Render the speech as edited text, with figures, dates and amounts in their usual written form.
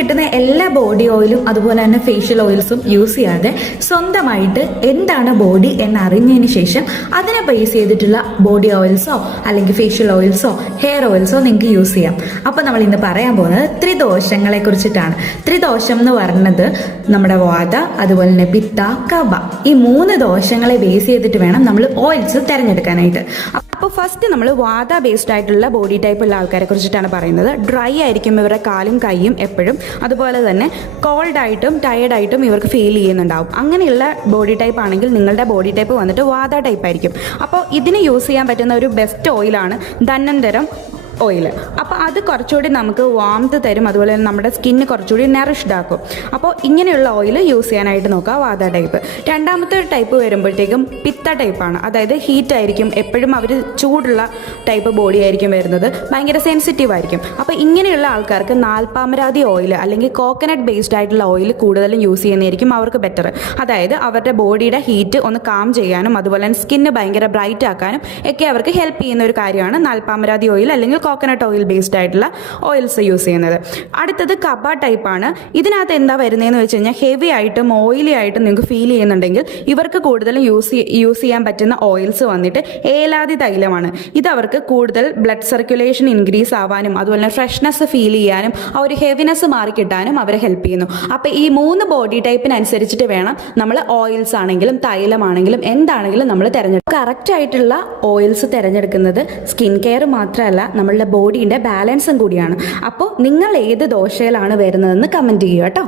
കിട്ടുന്ന എല്ലാ ബോഡി ഓയിലും അതുപോലെ തന്നെ ഫേഷ്യൽ ഓയിൽസും യൂസ് ചെയ്യാതെ സ്വന്തമായിട്ട് എന്താണ് ബോഡി എന്ന് അറിഞ്ഞതിന് ശേഷം അതിനെ ബേസ് ചെയ്തിട്ടുള്ള ബോഡി ഓയിൽസോ അല്ലെങ്കിൽ ഫേഷ്യൽ ഓയിൽസോ ഹെയർ ഓയിൽസോ നിങ്ങൾക്ക് യൂസ് ചെയ്യാം. അപ്പോൾ നമ്മൾ ഇന്ന് പറയാൻ പോകുന്നത് ത്രിദോഷങ്ങളെ കുറിച്ചിട്ടാണ്. ത്രിദോഷം എന്ന് പറയുന്നത് നമ്മുടെ വാത, അതുപോലെ തന്നെ പിത്ത, കഫ, ഈ 3 ദോഷങ്ങളെ ബേസ് ചെയ്തിട്ട് വേണം നമ്മൾ ഓയിൽസ് തിരഞ്ഞെടുക്കാനായിട്ട്. അപ്പോൾ ഫസ്റ്റ് നമ്മൾ വാത ബേസ്ഡ് ആയിട്ടുള്ള ബോഡി ടൈപ്പ് ഉള്ള ആൾക്കാരെ കുറിച്ചിട്ടാണ് പറയുന്നത്. ഡ്രൈ ആയിരിക്കും ഇവരുടെ കാലും കൈയും എപ്പോഴും, അതുപോലെ തന്നെ കോൾഡായിട്ടും ടയേർഡായിട്ടും ഇവർക്ക് ഫീൽ ചെയ്യുന്നുണ്ടാവും. അങ്ങനെയുള്ള ബോഡി ടൈപ്പ് ആണെങ്കിൽ നിങ്ങളുടെ ബോഡി ടൈപ്പ് വന്നിട്ട് വാത ടൈപ്പ് ആയിരിക്കും. അപ്പോൾ ഇതിന് യൂസ് ചെയ്യാൻ പറ്റുന്ന ഒരു ബെസ്റ്റ് ഓയിലാണ് ധന്വന്തരം ഓയിൽ. അപ്പോൾ അത് കുറച്ചുകൂടി നമുക്ക് വാംത്ത് തരും, അതുപോലെ തന്നെ നമ്മുടെ സ്കിന്ന് കുറച്ചുകൂടി നറിഷ്ഡ് ആക്കും. അപ്പോൾ ഇങ്ങനെയുള്ള ഓയിൽ യൂസ് ചെയ്യാനായിട്ട് നോക്കുക, വാത ടൈപ്പ്. രണ്ടാമത്തെ ടൈപ്പ് വരുമ്പോഴത്തേക്കും പിത്ത ടൈപ്പാണ്. അതായത് ഹീറ്റ് ആയിരിക്കും, എപ്പോഴും അവർ ചൂടുള്ള ടൈപ്പ് ബോഡി ആയിരിക്കും വരുന്നത്, ഭയങ്കര സെൻസിറ്റീവ് ആയിരിക്കും. അപ്പോൾ ഇങ്ങനെയുള്ള ആൾക്കാർക്ക് നാൽപ്പാമരാതി ഓയിൽ അല്ലെങ്കിൽ കോക്കനട്ട് ബേസ്ഡ് ആയിട്ടുള്ള ഓയിൽ കൂടുതലും യൂസ് ചെയ്യുന്നതായിരിക്കും അവർക്ക് ബെറ്റർ. അതായത് അവരുടെ ബോഡിയുടെ ഹീറ്റ് ഒന്ന് കാം ചെയ്യാനും അതുപോലെ തന്നെ സ്കിന്ന് ഭയങ്കര ബ്രൈറ്റ് ആക്കാനും ഒക്കെ അവർക്ക് ഹെൽപ്പ് ചെയ്യുന്ന ഒരു കാര്യമാണ് നാൽപ്പാമരാതി ഓയിൽ അല്ലെങ്കിൽ കോക്കനട്ട് ഓയിൽ ബേസ്ഡ് ആയിട്ടുള്ള ഓയിൽസ് യൂസ് ചെയ്യുന്നത്. അടുത്തത് കബ ടൈപ്പാണ്. ഇതിനകത്ത് എന്താ വരുന്നതെന്ന് വെച്ച് കഴിഞ്ഞാൽ ഹെവി ആയിട്ടും ഓയിലി ആയിട്ടും നിങ്ങൾക്ക് ഫീൽ ചെയ്യുന്നുണ്ടെങ്കിൽ ഇവർക്ക് കൂടുതലും യൂസ് ചെയ്യാൻ പറ്റുന്ന ഓയിൽസ് വന്നിട്ട് ഏലാതി തൈലമാണ്. ഇത് അവർക്ക് കൂടുതൽ ബ്ലഡ് സർക്കുലേഷൻ ഇൻക്രീസ് ആവാനും അതുപോലെ തന്നെ ഫ്രഷ്നെസ് ഫീൽ ചെയ്യാനും ആ ഒരു ഹെവിനെസ് മാറിക്കിട്ടാനും അവരെ ഹെൽപ്പ് ചെയ്യുന്നു. അപ്പോൾ ഈ 3 ബോഡി ടൈപ്പിനനുസരിച്ചിട്ട് വേണം നമ്മൾ ഓയിൽസ് ആണെങ്കിലും തൈലമാണെങ്കിലും എന്താണെങ്കിലും നമ്മൾ തിരഞ്ഞെടുക്കുക. കറക്റ്റ് ആയിട്ടുള്ള ഓയിൽസ് തിരഞ്ഞെടുക്കുന്നത് സ്കിൻ കെയർ മാത്രമല്ല, നമ്മളുടെ ബോഡിയുടെ ബാലൻസും കൂടിയാണ്. അപ്പോൾ നിങ്ങൾ ഏത് ദോഷയിലാണ് വരുന്നതെന്ന് കമൻറ്റ് ചെയ്യുക കേട്ടോ.